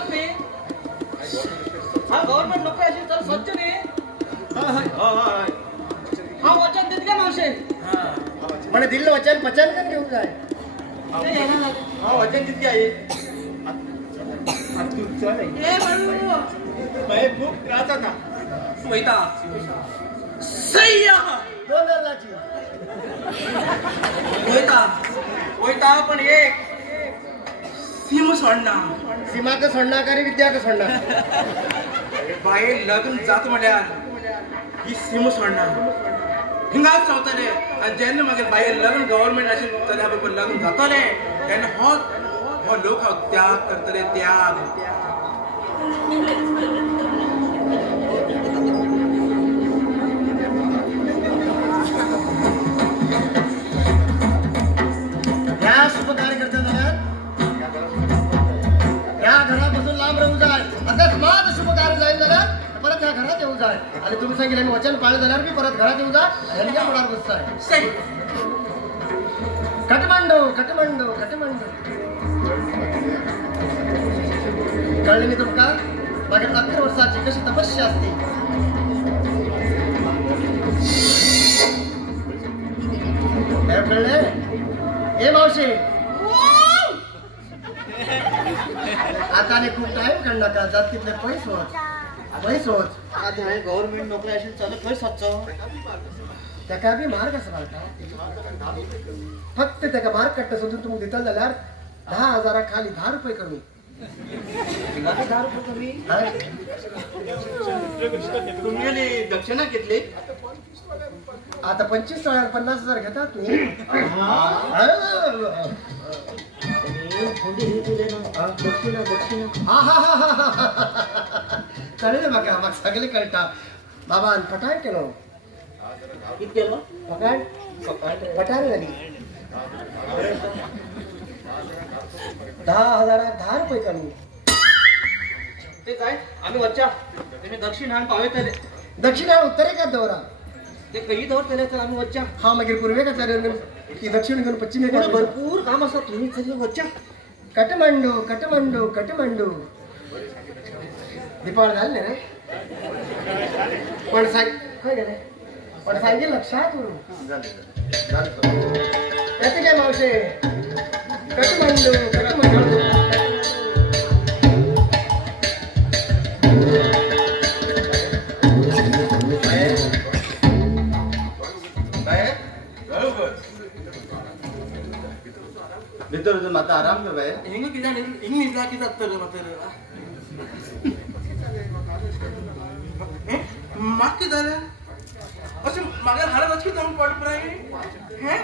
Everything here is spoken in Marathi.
सांगात मी हा गव्हर्नमेंट नोकरी असेल तर स्वच्छ नाही हा वचन देत का मावशे म्हणे दिलं वचन पचन पण घेऊन जाय हा वचन देत आहे खूप त्रास आता वैता सह्या $2 वैता पण एक सीम सोडना सीमा का सोडणार का रे विद्या का सोडणार बाये लग्न जात म्हळ्यार ही सीम सोडना हिंगाच रावतले आणि जेन्ना मागीर बाये लग्न गव्हर्नमेंट असेल जाल्यार बरोबर लग्न जातले तेन्ना हो लोक हांव त्याग करतले त्याग ह्या शुभ कार्य करता जाल्यार ह्या घरापासून लांब राहू जाय अकस्मात शुभ कार्य जाईल जाल्यार परत ह्या घरात येऊ जाय आणि तुम्ही सांगितलं वचन पाळलं जाल्यार मी परत घरात येऊ जाय ह्यांच्या मुळावर बसताय कटमांडो कटमांडो कटमांडो कळले मी तुमका माझ्या 11 वर्षाची कशी तपस्या असते काय कळले ए मावशी आता खूप टाइम काढला का जात तिथले पैसे होत आता गव्हर्नमेंट नोकरी असेल चालू खंय साचो त्याका बी मार्ग असं मारता फक्त त्याका मार्ग काढता सोडून तुम्ही दिता जाल्यार 10,000 खाली 10 रुपये कमी 10 रुपये कमी तुम्ही दक्षिणा घेतली आता 25,000 50,000 घेतात तुम्ही कळलं बघा मग सगळे कळता बाबा पठाण केलं किती केलं पठाण झाली 10,000 10 रुपये कमी ते काय आम्ही वच्चा तुम्ही दक्षिण हान पावे तले दक्षिणा उत्तरे का दौरा ते काही दौर केले तर आम्ही वच्चा हा मागीर पूर्वे का चालेल की दक्षिण घेऊन पश्चिम भरपूर काम असतात तुम्ही चली वच्चा कटमांडू कटमांडू कटमांडू दीपावळ झाले रे पण काय गेले पण सांगेल लक्षात त्याचे काय मावशे कटमांडू कटमांडू भीतर माता आराम कर बाय हिंग किदा हिंग निजला की जातलो मातर माग की झालं असं मागे हाडत की जाऊन पड प्राय हे